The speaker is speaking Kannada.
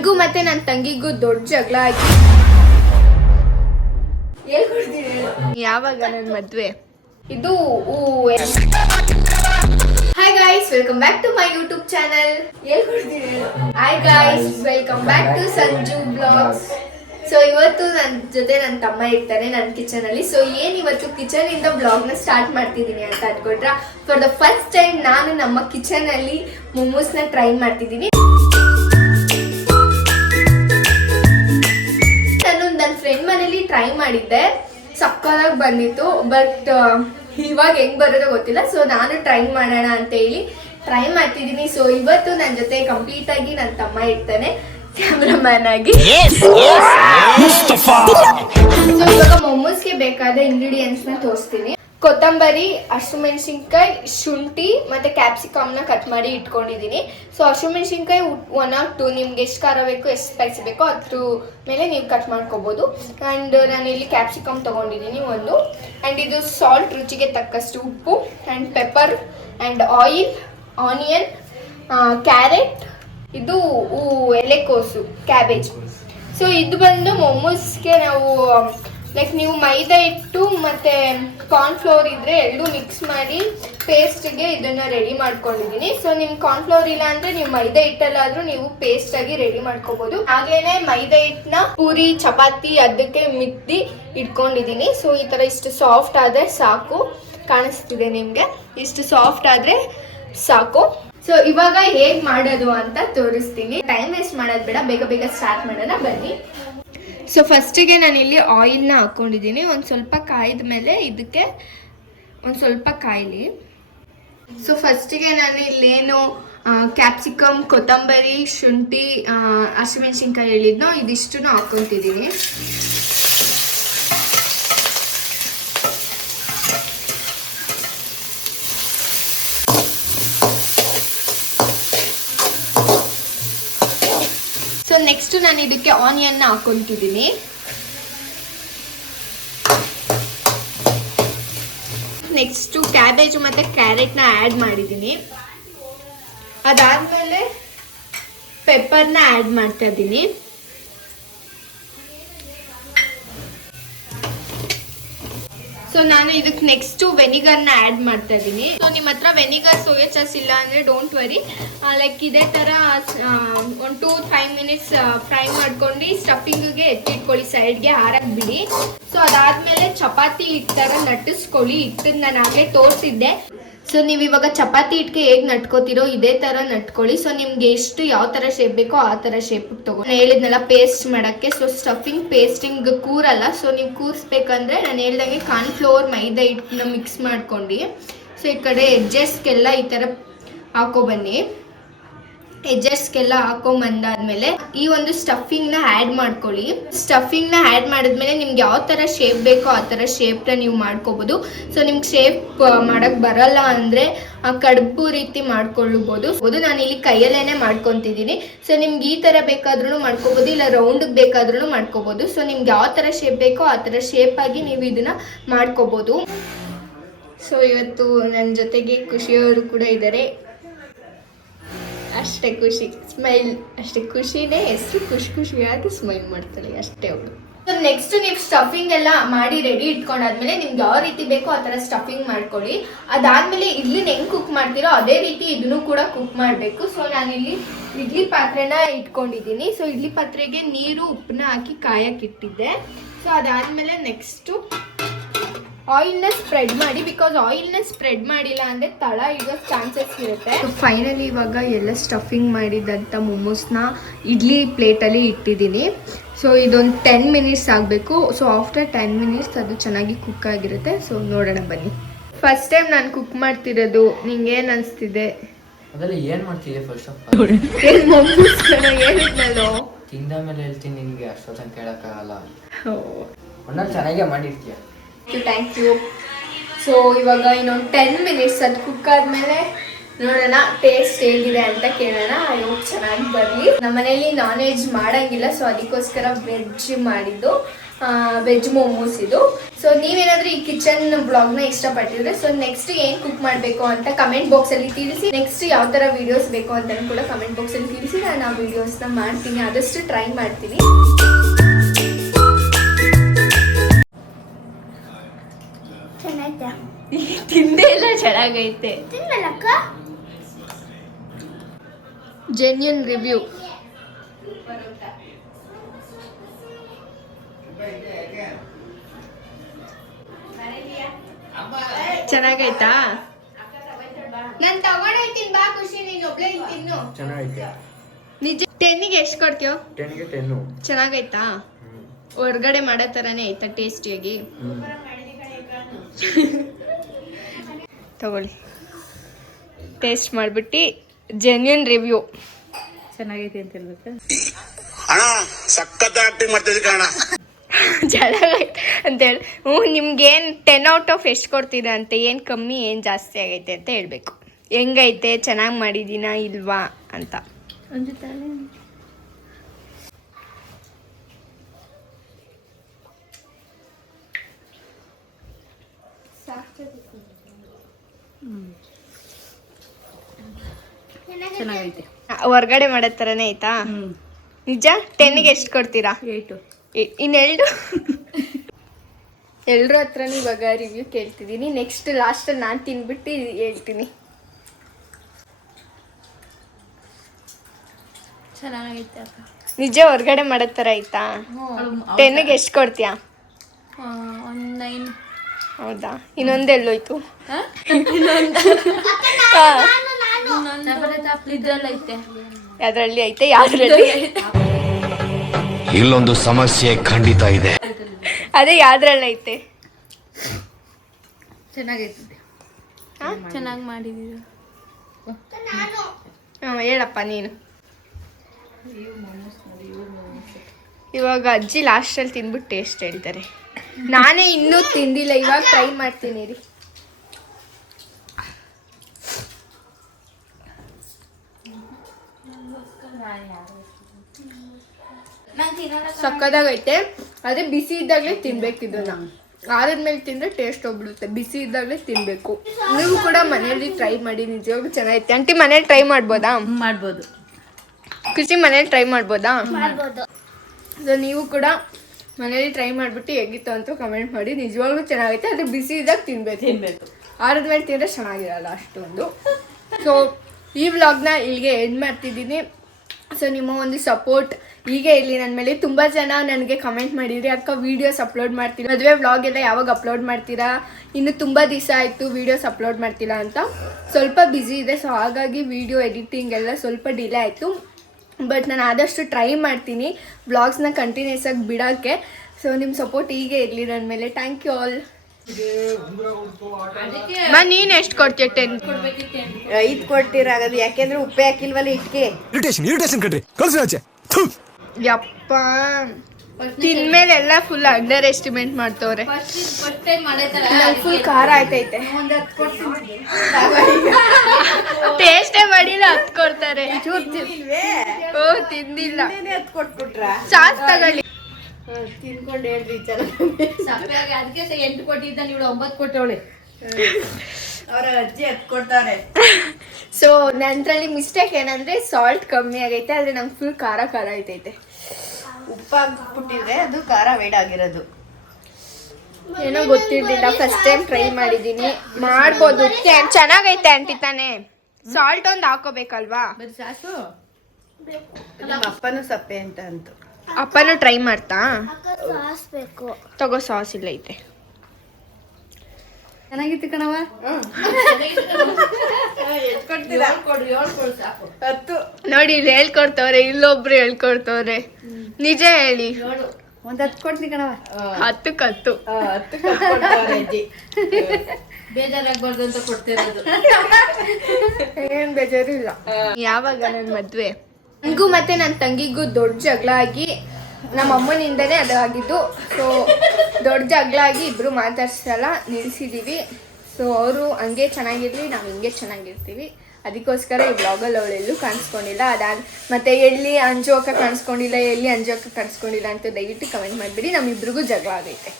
ನನಗೂ ಮತ್ತೆ ನನ್ನ ತಂಗಿಗೂ ದೊಡ್ಡ ಜಗಳ ಆಯ್ತು. ಯಾವಾಗ ನನ್ನ ಮದ್ವೆ ಇದು. Hi guys, welcome back to my YouTube channel. Hi guys, welcome back to Sanju blogs. So ಇವತ್ತು ನನ್ನ ಜೊತೆ ನನ್ನ ತಮ್ಮ ಇರ್ತಾನೆ ನನ್ನ ಕಿಚನ್ ಅಲ್ಲಿ. ಸೊ ಇವತ್ತು ಕಿಚನ್ ಇಂದ ಬ್ಲಾಗ್ ನ ಸ್ಟಾರ್ಟ್ ಮಾಡ್ತಿದ್ದೀನಿ ಅಂತ ಅನ್ಕೊಂಡ್ರ. ಫಾರ್ ದ ಫಸ್ಟ್ ಟೈಮ್ ನಾನು ನಮ್ಮ ಕಿಚನ್ ಅಲ್ಲಿ ಮೊಮೋಸ್ ನ ಟ್ರೈ ಮಾಡ್ತಿದ್ದೀನಿ. ನಾನು ನನ್ನ ಫ್ರೆಂಡ್ ಮನೇಲಿ ಟ್ರೈ ಮಾಡಿದ್ದೆ, ಸಕ್ಕತ್ತಾಗಿ ಬಂದಿತ್ತು. ಬಟ್ ಇವಾಗ ಹೆಂಗ್ ಬರೋದೋ ಗೊತ್ತಿಲ್ಲ. ಸೊ ನಾನು ಟ್ರೈ ಮಾಡೋಣ ಅಂತ ಹೇಳಿ ಟ್ರೈ ಮಾಡ್ತಿದ್ದೀನಿ. ಸೊ ಇವತ್ತು ನನ್ನ ಜೊತೆ ಕಂಪ್ಲೀಟ್ ಆಗಿ ನನ್ನ ತಮ್ಮ ಇರ್ತಾನೆ ಕ್ಯಾಮ್ರಾಮ್ಯಾನ್ ಆಗಿ. ಇವಾಗ ಮೊಮೋಸ್ಗೆ ಬೇಕಾದ ಇಂಗ್ರೀಡಿಯೆಂಟ್ಸ್ ನ ತೋರಿಸ್ತೀನಿ. ಕೊತ್ತಂಬರಿ, ಹಸಿಮೆಣಸಿನ್ಕಾಯಿ, ಶುಂಠಿ ಮತ್ತೆ ಕ್ಯಾಪ್ಸಿಕಮ್ ನ ಕಟ್ ಮಾಡಿ ಇಟ್ಕೊಂಡಿದ್ದೀನಿ. ಸೊ ಹಸಿಮೆಣಸಿನ್ಕಾಯಿ 1 or 2 ನಿಮ್ಗೆ ಎಷ್ಟು ಖಾರ ಬೇಕು, ಎಷ್ಟು ಸ್ಪೈಸಿ ಬೇಕೋ ಅದ್ರ ಮೇಲೆ ನೀವು ಕಟ್ ಮಾಡ್ಕೋಬಹುದು. ಅಂಡ್ ನಾನು ಇಲ್ಲಿ ಕ್ಯಾಪ್ಸಿಕಮ್ ತಗೊಂಡಿದ್ದೀನಿ 1. ಅಂಡ್ ಇದು ಸಾಲ್ಟ್, ರುಚಿಗೆ ತಕ್ಕಷ್ಟು ಉಪ್ಪು, and pepper, and oil, onion, carrot, ಇದು ಎಲೆಕೋಸು, ಕ್ಯಾಬೇಜ್. ಸೊ ಇದು ಬಂದು ಮೊಮೋಸ್ಗೆ ನಾವು ಲೈಕ್ ನೀವು ಮೈದಾ ಹಿಟ್ಟು ಮತ್ತೆ ಕಾರ್ನ್ಫ್ಲೋರ್ ಇದ್ರೆ ಎರಡು ಮಿಕ್ಸ್ ಮಾಡಿ ಪೇಸ್ಟ್ಗೆ ಇದನ್ನ ರೆಡಿ ಮಾಡ್ಕೊಂಡಿದ್ದೀನಿ. ಸೊ ನಿಮ್ ಕಾರ್ನ್ಫ್ಲೋರ್ ಇಲ್ಲ ಅಂದ್ರೆ ನೀವು ಮೈದಾ ಹಿಟ್ಟಲ್ಲಾದ್ರೂ ನೀವು ಪೇಸ್ಟ್ ಆಗಿ ರೆಡಿ ಮಾಡ್ಕೋಬಹುದು. ಹಾಗೇನೆ ಮೈದಾ ಹಿಟ್ಟನ್ನ ಪೂರಿ, ಚಪಾತಿ ಅದಕ್ಕೆ ಮಿದ್ದಿ ಇಟ್ಕೊಂಡಿದ್ದೀನಿ. ಸೊ ಈ ತರ ಇಷ್ಟು ಸಾಫ್ಟ್ ಆದ್ರೆ ಸಾಕು. ಕಾಣಿಸ್ತಿದೆ ನಿಮ್ಗೆ, ಇಷ್ಟು ಸಾಫ್ಟ್ ಆದ್ರೆ ಸಾಕು. ಸೊ ಇವಾಗ ಹೇಗ್ ಮಾಡೋದು ಅಂತ ತೋರಿಸ್ತೀನಿ. ಟೈಮ್ ವೇಸ್ಟ್ ಮಾಡೋದು ಬೇಡ, ಬೇಗ ಬೇಗ ಸ್ಟಾರ್ಟ್ ಮಾಡೋಣ ಬನ್ನಿ. ಸೊ ಫಸ್ಟಿಗೆ ನಾನಿಲ್ಲಿ ಆಯಿಲ್ನ ಹಾಕ್ಕೊಂಡಿದ್ದೀನಿ. ಒಂದು ಸ್ವಲ್ಪ ಕಾಯ್ದ ಮೇಲೆ ಇದಕ್ಕೆ ಒಂದು ಸ್ವಲ್ಪ ಕಾಯಿಲಿ. ಸೊ ಫಸ್ಟಿಗೆ ನಾನು ಇಲ್ಲೇನು ಕ್ಯಾಪ್ಸಿಕಮ್, ಕೊತ್ತಂಬರಿ, ಶುಂಠಿ, ಹಸಿಮೆಣಸಿನ್ಕಾಯಿ ಹೇಳಿದ್ನೋ ಇದಿಷ್ಟು ಹಾಕ್ಕೊತಿದ್ದೀನಿ. ಸೊ ನೆಕ್ಸ್ಟ್ ನಾನು ಇದಕ್ಕೆ ಆನಿಯನ್ ಹಾಕೊಂತಿದ್ದೀನಿ. ನೆಕ್ಸ್ಟ್ ಕ್ಯಾಬೇಜ್ ಮತ್ತೆ ಕ್ಯಾರೆಟ್ನ ಆ್ಯಡ್ ಮಾಡಿದ್ದೀನಿ. ಅದಾದ್ಮೇಲೆ ಪೆಪ್ಪರ್ನ ಆ್ಯಡ್ ಮಾಡ್ತಾ ಇದ್ದೀನಿ. ಸೊ ನಾನು ಇದಕ್ಕೆ ನೆಕ್ಸ್ಟ್ ವೆನಿಗರ್ನ ಆ್ಯಡ್ ಮಾಡ್ತಾ ಇದ್ದೀನಿ. ಸೊ ನಿಮ್ಮ ಹತ್ರ ವೆನಿಗರ್, ಸೋಯಾ ಸಾಸ್ ಇಲ್ಲ ಅಂದರೆ ಡೋಂಟ್ ವರಿ, ಲೈಕ್ ಇದೇ ಥರ 1 to 5 minutes ಫ್ರೈ ಮಾಡ್ಕೊಂಡು ಸ್ಟಫಿಂಗ್ಗೆ ಎತ್ತಿಟ್ಕೊಳ್ಳಿ, ಸೈಡ್ಗೆ ಹಾರಕ್ಕೆ ಬಿಡಿ. ಸೊ ಅದಾದಮೇಲೆ ಚಪಾತಿ ಹಿಟ್ಟು ಥರ ನಟ್ಟಿಸ್ಕೊಳ್ಳಿ. ಹಿಟ್ಟನ್ನು ನಾನು ಆಗಲೇ ತೋರಿಸಿದ್ದೆ. ಸೊ ನೀವು ಇವಾಗ ಚಪಾತಿ ಹಿಟ್ಟಿಗೆ ಹೇಗೆ ನಟ್ಕೋತಿರೋ ಇದೇ ಥರ ನಟ್ಕೊಳ್ಳಿ. ಸೊ ನಿಮ್ಗೆ ಎಷ್ಟು ಯಾವ ಥರ ಶೇಪ್ ಬೇಕೋ ಆ ಥರ ಶೇಪ್ ತಗೊಂಡು ನಾನು ಹೇಳಿದ್ನೆಲ್ಲ ಪೇಸ್ಟ್ ಮಾಡೋಕ್ಕೆ. ಸೊ ಸ್ಟಫಿಂಗ್ ಪೇಸ್ಟಿಂಗ್ ಕೂರಲ್ಲ. ಸೊ ನೀವು ಕೂರಿಸ್ಬೇಕಂದ್ರೆ ನಾನು ಹೇಳ್ದಂಗೆ ಕಾರ್ನ್ಫ್ಲೋರ್, ಮೈದಾ ಹಿಟ್ಟನ್ನ ಮಿಕ್ಸ್ ಮಾಡ್ಕೊಂಡು ಸೊ ಈ ಕಡೆ ಎಡ್ಜಸ್ಗೆಲ್ಲ ಈ ಥರ ಹಾಕೊಬನ್ನಿ. ಎಡ್ಜಸ್ಗೆಲ್ಲ ಹಾಕೊಂಬಂದಾದ್ಮೇಲೆ ಈ ಒಂದು ಸ್ಟಫಿಂಗ್ನ ಆ್ಯಡ್ ಮಾಡ್ಕೊಳ್ಳಿ. ಸ್ಟಫಿಂಗ್ನ ಆ್ಯಡ್ ಮಾಡಿದ್ಮೇಲೆ ನಿಮ್ಗೆ ಯಾವ ಥರ ಶೇಪ್ ಬೇಕೋ ಆ ಥರ ಶೇಪ್ನ ನೀವು ಮಾಡ್ಕೋಬೋದು. ಸೊ ನಿಮ್ಗೆ ಶೇಪ್ ಮಾಡೋಕ್ಕೆ ಬರಲ್ಲ ಅಂದರೆ ಕಡುಬು ರೀತಿ ಮಾಡ್ಕೊಳ್ಬೋದು. ನಾನು ಇಲ್ಲಿ ಕೈಯಲ್ಲೇ ಮಾಡ್ಕೊತಿದ್ದೀನಿ. ಸೊ ನಿಮ್ಗೆ ಈ ಥರ ಬೇಕಾದ್ರೂ ಮಾಡ್ಕೋಬೋದು, ಇಲ್ಲ ರೌಂಡಿಗೆ ಬೇಕಾದ್ರೂ ಮಾಡ್ಕೋಬೋದು. ಸೊ ನಿಮ್ಗೆ ಯಾವ ಥರ ಶೇಪ್ ಬೇಕೋ ಆ ಥರ ಶೇಪಾಗಿ ನೀವು ಇದನ್ನು ಮಾಡ್ಕೋಬೋದು. ಸೊ ಇವತ್ತು ನನ್ನ ಜೊತೆಗೆ ಖುಷಿಯವರು ಕೂಡ ಇದ್ದಾರೆ. ಅಷ್ಟೇ ಖುಷಿ, ಸ್ಮೈಲ್ ಅಷ್ಟೇ. ಖುಷಿನೇ ಹೆಸರು, ಖುಷಿಯಾಗಿ ಸ್ಮೈಲ್ ಮಾಡ್ತಾಳೆ ಅಷ್ಟೇ ಅವಳು. ಸೊ ನೆಕ್ಸ್ಟ್ ನೀವು ಸ್ಟಫಿಂಗ್ ಎಲ್ಲ ಮಾಡಿ ರೆಡಿ ಇಟ್ಕೊಂಡಾದ್ಮೇಲೆ ನಿಮ್ಗೆ ಯಾವ ರೀತಿ ಬೇಕೋ ಆ ಥರ ಸ್ಟಫಿಂಗ್ ಮಾಡ್ಕೊಳ್ಳಿ. ಅದಾದ್ಮೇಲೆ ಇಡ್ಲಿನ ಹೆಂಗೆ ಕುಕ್ ಮಾಡ್ತೀರೋ ಅದೇ ರೀತಿ ಇದನ್ನು ಕೂಡ ಕುಕ್ ಮಾಡಬೇಕು. ಸೊ ನಾನಿಲ್ಲಿ ಇಡ್ಲಿ ಪಾತ್ರೆನ ಇಟ್ಕೊಂಡಿದ್ದೀನಿ. ಸೊ ಇಡ್ಲಿ ಪಾತ್ರೆಗೆ ನೀರು, ಉಪ್ಪನ್ನ ಹಾಕಿ ಕಾಯಕ್ಕೆ ಇಟ್ಟಿದ್ದೆ. ಸೊ ಅದಾದ್ಮೇಲೆ ನೆಕ್ಸ್ಟು ಆಯಿಲ್ನ ಸ್ಪ್ರೆಡ್ ಮಾಡಿ, ಬಿಕಾಸ್ ಆಯಿಲ್ನ ಸ್ಪ್ರೆಡ್ ಮಾಡಿಲ್ಲ ಅಂದರೆ ತಳ ಇಡೋ ಚಾನ್ಸಸ್ ಇರುತ್ತೆ. ಫೈನಲಿ ಇವಾಗ ಎಲ್ಲ ಸ್ಟಫಿಂಗ್ ಮಾಡಿದಂಥ ಮೊಮೋಸ್ನ ಇಡ್ಲಿ ಪ್ಲೇಟಲ್ಲಿ ಇಟ್ಟಿದ್ದೀನಿ. ಸೊ ಇದೊಂದು 10 minutes ಆಗಬೇಕು. ಸೊ ಆಫ್ಟರ್ 10 minutes ಅದು ಚೆನ್ನಾಗಿ ಕುಕ್ ಆಗಿರುತ್ತೆ. ಸೊ ನೋಡೋಣ ಬನ್ನಿ. ಫಸ್ಟ್ ಟೈಮ್ ನಾನು ಕುಕ್ ಮಾಡ್ತಿರೋದು. ನಿಂಗೆ ಏನು ಅನಿಸ್ತಿದೆ? ಅದೆಲ್ಲ ಏನು ಮಾಡ್ತಿದ್ದೆ ಫಸ್ಟ್ ಆಫ್ ಆಲ್? ಏನು ಮೊಮೋಸ್ ಹೇಳಿದ್ನಲ್ಲೋ, ತಿಂದ ಮೇಲೆ ಹೇಳ್ತೀನಿ ನಿನಗೆ, ಅಷ್ಟೊತ್ತಂಗೆ ಕೇಳೋಕ್ಕಾಗಲ್ಲ. ಒಂದೊಂದು ಚೆನ್ನಾಗೇ ಮಾಡಿರ್ತೀಯ. Thank you. ಸೊ ಇವಾಗ ಇನ್ನೊಂದು 10 minutes ಅದು ಕುಕ್ ಆದಮೇಲೆ ನೋಡೋಣ ಟೇಸ್ಟ್ ಹೇಗಿದೆ ಅಂತ ಕೇಳೋಣ. ಅಯ್ಯೋ ಚೆನ್ನಾಗಿ ಬರಲಿ. ನಮ್ಮ ಮನೇಲಿ ನಾನ್ ವೆಜ್ ಮಾಡಂಗಿಲ್ಲ, ಸೊ ಅದಕ್ಕೋಸ್ಕರ ವೆಜ್ ಮಾಡಿದ್ದು, ವೆಜ್ ಮೋಮೋಸ್ ಇದು. ಸೊ ನೀವೇನಾದ್ರೂ ಈ ಕಿಚನ್ ಬ್ಲಾಗ್ನ ಇಷ್ಟಪಟ್ಟಿದ್ರೆ ಸೊ ನೆಕ್ಸ್ಟ್ ಏನು ಕುಕ್ ಮಾಡಬೇಕು ಅಂತ ಕಮೆಂಟ್ ಬಾಕ್ಸಲ್ಲಿ ತಿಳಿಸಿ. ನೆಕ್ಸ್ಟ್ ಯಾವ ಥರ ವೀಡಿಯೋಸ್ ಬೇಕು ಅಂತ ಕೂಡ ಕಮೆಂಟ್ ಬಾಕ್ಸಲ್ಲಿ ತಿಳಿಸಿ. ನಾನು ಆ ವೀಡಿಯೋಸ್ನ ಮಾಡ್ತೀನಿ, ಆದಷ್ಟು ಟ್ರೈ ಮಾಡ್ತೀನಿ. ತಿಂದೇ ಇಲ್ಲ, ಚೆನ್ನಾಗೈತೆ. Genuine review. ಚೆನ್ನಾಗೈತಾ? ನಾನು ತಗೊಂಡೋಗ್ತೀನಿ, ಬಾ ಖುಷಿ, ನೀನು ಒಬ್ಳೆ ತಿನ್ನು. ಚೆನ್ನಾಗೈತೆ. ನಿಜ 10ಗೆ ಎಷ್ಟು ಕೊಡ್ತೀಯೋ? 10ಗೆ 10. ಚೆನ್ನಾಗೈತಾ? ಹೊರ್ಗಡೆ ಮಾಡೋ ಥರನೇ ಐತಾ ಟೇಸ್ಟಿಯಾಗಿ? ತಗೊಳ್ಳಿ, ಟೇಸ್ಟ್ ಮಾಡಿಬಿಟ್ಟು ಜೆನ್ಯೂನ್ ರಿವ್ಯೂ. ಚೆನ್ನಾಗೈತೆ ಅಂತ ಹೇಳ್ಬೇಕು. ಅಣ್ಣ ಸಖತ್ ಆಕ್ಟಿಂಗ್ ಮಾಡ್ತಿದ್ದೆ ಕಣ. ಚೆನ್ನಾಗೈತೆ ಅಂತೇಳಿ. ನಿಮ್ಗೇನು 10/10 ಎಷ್ಟು ಕೊಡ್ತೀರಾ ಅಂತ, ಏನು ಕಮ್ಮಿ ಏನು ಜಾಸ್ತಿ ಆಗೈತೆ ಅಂತ ಹೇಳಬೇಕು. ಹೆಂಗೈತೆ, ಚೆನ್ನಾಗಿ ಮಾಡಿದ್ದೀನಾ ಇಲ್ವಾ ಅಂತ. ಚೆನ್ನಾಗೈತೆ. ಹೊರ್ಗಡೆ ಮಾಡೋ ಥರನೇ ಆಯ್ತಾ? ನಿಜ? 10ಗೆ ಎಷ್ಟು ಕೊಡ್ತೀರಾ? 8. ಇನ್ನೆರಡು ಎಲ್ಲರ ಹತ್ರನೂ ಇವಾಗ ರಿವ್ಯೂ ಕೇಳ್ತಿದ್ದೀನಿ. ನೆಕ್ಸ್ಟ್ ಲಾಸ್ಟಲ್ಲಿ ನಾನು ತಿನ್ಬಿಟ್ಟು ಹೇಳ್ತೀನಿ. ಚೆನ್ನಾಗೈತೆ ಅಕ್ಕ. ನಿಜ ಹೊರ್ಗಡೆ ಮಾಡೋ ಥರ ಆಯ್ತಾ? 10ಗೆ ಎಷ್ಟು ಕೊಡ್ತೀಯಾ? 9. ಹೌದಾ? ಇನ್ನೊಂದೆಲ್ಲೋಯ್ತು? ಇದ್ರಲ್ಲೈತೆ. ಯಾವ್ದ್ರಲ್ಲಿ ಐತೆ? ಯಾವ್ದ್ರಲ್ಲಿ? ಇಲ್ಲೊಂದು ಸಮಸ್ಯೆ ಖಂಡಿತ ಇದೆ. ಅದೇ ಯಾವ್ದ್ರಲ್ಲಿ ಐತೆ? ಚೆನ್ನಾಗೈತೆ. ಚೆನ್ನಾಗಿ ಮಾಡಿದೀರ. ಹೇಳಪ್ಪ ನೀನು. ಇವಾಗ ಅಜ್ಜಿ ಲಾಸ್ಟಲ್ಲಿ ತಿಂದ್ಬಿಟ್ಟು ಟೇಸ್ಟ್ ಹೇಳ್ತಾರೆ. ನಾನೇ ಇನ್ನೂ ತಿಂದಿಲ್ಲ, ಇವಾಗ ಟ್ರೈ ಮಾಡ್ತೀನಿ ರೀ. ಸಕ್ಕದಾಗೈತೆ. ಅದೇ ಬಿಸಿ ಇದ್ದಾಗಲೇ ತಿನ್ಬೇಕು ಇದನ್ನ. ಆರಿದ್ಮೇಲೆ ತಿಂದರೆ ಟೇಸ್ಟ್ ಹೋಗ್ಬಿಡುತ್ತೆ. ಬಿಸಿ ಇದ್ದಾಗಲೇ ತಿನ್ನಬೇಕು. ನೀವು ಕೂಡ ಮನೇಲಿ ಟ್ರೈ ಮಾಡಿ, ನಿಜವಾಗ್ಲೂ ಚೆನ್ನಾಗೈತೆ. ಆಂಟಿ ಮನೇಲಿ ಟ್ರೈ ಮಾಡ್ಬೋದಾ? ಮಾಡ್ಬೋದು. ಖುಷಿ ಮನೇಲಿ ಟ್ರೈ ಮಾಡ್ಬೋದಾ? ಸೊ ನೀವು ಕೂಡ ಮನೇಲಿ ಟ್ರೈ ಮಾಡಿಬಿಟ್ಟು ಹೇಗಿತ್ತು ಅಂತ ಕಮೆಂಟ್ ಮಾಡಿ. ನಿಜವಾಗ್ಲೂ ಚೆನ್ನಾಗೈತೆ. ಆದರೆ ಬಿಸಿ ಇದ್ದಾಗ ತಿನ್ನಬೇಕು. ಆರಿದ್ಮೇಲೆ ತಿಂದರೆ ಚೆನ್ನಾಗಿರಲ್ಲ ಅಷ್ಟೊಂದು. ಸೊ ಈ ವ್ಲಾಗ್ನ ಇಲ್ಲಿಗೆ ಎಂಡ್ ಮಾಡ್ತಿದ್ದೀನಿ. ಸೊ ನಿಮ್ಮ ಒಂದು ಸಪೋರ್ಟ್ ಹೀಗೆ ಇರಲಿ ನನ್ನ ಮೇಲೆ. ತುಂಬ ಜನ ನನಗೆ ಕಮೆಂಟ್ ಮಾಡಿದ್ರಿ, ಅಕ್ಕ ವೀಡಿಯೋಸ್ ಅಪ್ಲೋಡ್ ಮಾಡ್ತೀರಾ, ಮದುವೆ ವ್ಲಾಗ್ ಎಲ್ಲ ಯಾವಾಗ ಅಪ್ಲೋಡ್ ಮಾಡ್ತೀರಾ, ಇನ್ನು ತುಂಬ ದಿವಸ ಆಯಿತು ವೀಡಿಯೋಸ್ ಅಪ್ಲೋಡ್ ಮಾಡ್ತಿಲ್ಲ ಅಂತ. ಸ್ವಲ್ಪ ಬ್ಯುಸಿ ಇದೆ, ಸೊ ಹಾಗಾಗಿ ವೀಡಿಯೋ ಎಡಿಟಿಂಗ್ ಎಲ್ಲ ಸ್ವಲ್ಪ ಡಿಲೇ ಆಯಿತು. ಬಟ್ ನಾನು ಆದಷ್ಟು ಟ್ರೈ ಮಾಡ್ತೀನಿ ವ್ಲಾಗ್ಸ್ನ ಕಂಟಿನ್ಯೂಸ್ ಆಗಿ ಬಿಡೋಕ್ಕೆ. ಸೊ ನಿಮ್ಮ ಸಪೋರ್ಟ್ ಹೀಗೆ ಇರಲಿ ನನ್ನ ಮೇಲೆ. Thank you all. ನೀನು ಎಷ್ಟು ಕೊಡ್ತೀಯ? 10 5 ಕೊಡ್ತೀರಾಗದು, ಯಾಕೆಂದ್ರೆ ಉಪ್ಪೆ ಹಾಕಿಲ್ವಲ್ಲ ಇಟ್ಕೆ. ಇರಿಟೇಷನ್ ಕಣ್ರಿ, ಕಳ್ಸಿ ಆಚೆ. ಯಪ್ಪ, ತಿನ್ಮೇಲೆ ಎಲ್ಲ ಫುಲ್ ಅಂಡರ್ ಎಸ್ಟಿಮೇಟ್ ಮಾಡ್ತವ್ರೆ. ಫುಲ್ ಖಾರ ಆಯ್ತೈತೆ. ಟೇಸ್ಟೇ ಮಾಡಿಲ್ಲ, 10 ಕೊಡ್ತಾರೆ. ಓ ತಿಂದಿಲ್ಲ, ಸಾಸ್ ತಗೊಳ್ಳಿ. ತಿನ್ಕೊಂಡು ಹೇಳ್ರಿ ಅದಕ್ಕೆ 8 ಕೊಟ್ಟಿದ್ದ, ನೀವು 9 ಕೊಟ್ಟವಳೆ. ಅವ್ರ ಅಜ್ಜಿ 10 ಕೊಡ್ತಾರೆ. ಸೊ ನಂದ್ರಲ್ಲಿ ಮಿಸ್ಟೇಕ್ ಏನಂದ್ರೆ ಸಾಲ್ಟ್ ಕಮ್ಮಿ ಆಗೈತೆ, ಆದ್ರೆ ನಂಗೆ ಫುಲ್ ಖಾರ ಖಾರ ಐತೈತೆ. ಉಪ್ಪು ಹಾಕ್ಬಿಟ್ಟಿದ್ರೆ ಅದು ಖಾರ ವೇಡ್ ಆಗಿರೋದು. ಏನೋ ಗೊತ್ತಿರ್ಲಿಲ್ಲ, ಫಸ್ಟ್ ಟೈಮ್ ಟ್ರೈ ಮಾಡಿದೀನಿ. ಮಾಡ್ಬೋದು, ಚೆನ್ನಾಗೈತೆ ಆಂಟಿ ತಾನೇ. ಸಾಲ್ಟ್ ಒಂದು ಹಾಕೋಬೇಕಲ್ವಾ? ಬರೀ ಸಾಸು. ನಮ್ಮ ಅಪ್ಪನೂ ಸಪ್ಪೆ ಅಂತ ಅಂತು. ಅಪ್ಪನೂ ಟ್ರೈ ಮಾಡ್ತಾ? ತಗೋ, ಸಾಸ್ ಇಲ್ಲ ಐತೆ. ಚೆನ್ನಾಗಿತ್ತು ಕಣವ. ನೋಡಿ ಇಲ್ಲಿ ಹೇಳ್ಕೊಡ್ತವ್ರೆ, ಇಲ್ಲೊಬ್ರು ಹೇಳ್ಕೊಡ್ತವ್ರೆ. ನಿಜ ಹೇಳಿ. ಒಂದ್ 10 ಕೊಡ್ತೀನಿ ಕಣವ. 10ಕ್ಕೆ 10. 10ಕ್ಕೆ 10 ಕೊಡ್ತಾರೆ ಅಜ್ಜಿ. ಬೇಜಾರಾಗ್ಬಾರ್ದು ಅಂತ ಕೊಡ್ತಿರೋದು. ಏನ್ ಬೇಜಾರು ಇಲ್ಲ. ಯಾವಾಗ ನನ್ನ ಮದ್ವೆ? ನನಗೂ ಮತ್ತೆ ನನ್ನ ತಂಗಿಗೂ ದೊಡ್ಡ ಜಗಳ ಆಗಿ, ನಮ್ಮ ಅಮ್ಮನಿಂದನೇ ಅದು ಆಗಿದ್ದು. ಸೊ ದೊಡ್ಡ ಜಗಳ ಆಗಿ ಇಬ್ರು ಮಾತಾಡ್ಸಲ್ಲ, ನಿಲ್ಸಿದೀವಿ. ಸೊ ಅವರು ಹಂಗೆ ಚೆನ್ನಾಗಿರ್ಲಿ, ನಾವು ಹಿಂಗೆ ಚೆನ್ನಾಗಿರ್ತೀವಿ. ಅದಕ್ಕೋಸ್ಕರ ಈ ಬ್ಲಾಗಲ್ಲಿ ಅವಳೆಲ್ಲೂ ಕಾಣಿಸ್ಕೊಂಡಿಲ್ಲ. ಮತ್ತೆ ಎಲ್ಲಿ ಅಂಜು ಅಕ್ಕ ಕಾಣಿಸ್ಕೊಂಡಿಲ್ಲ, ಎಲ್ಲಿ ಅಂಜು ಅಕ್ಕ ಕಾಣಿಸ್ಕೊಂಡಿಲ್ಲ ಅಂತ ದಯವಿಟ್ಟು ಕಮೆಂಟ್ ಮಾಡಿಬಿಡಿ. ನಮ್ಮಿಬ್ರಿಗೂ ಜಗಳ ಆಗೈತೆ.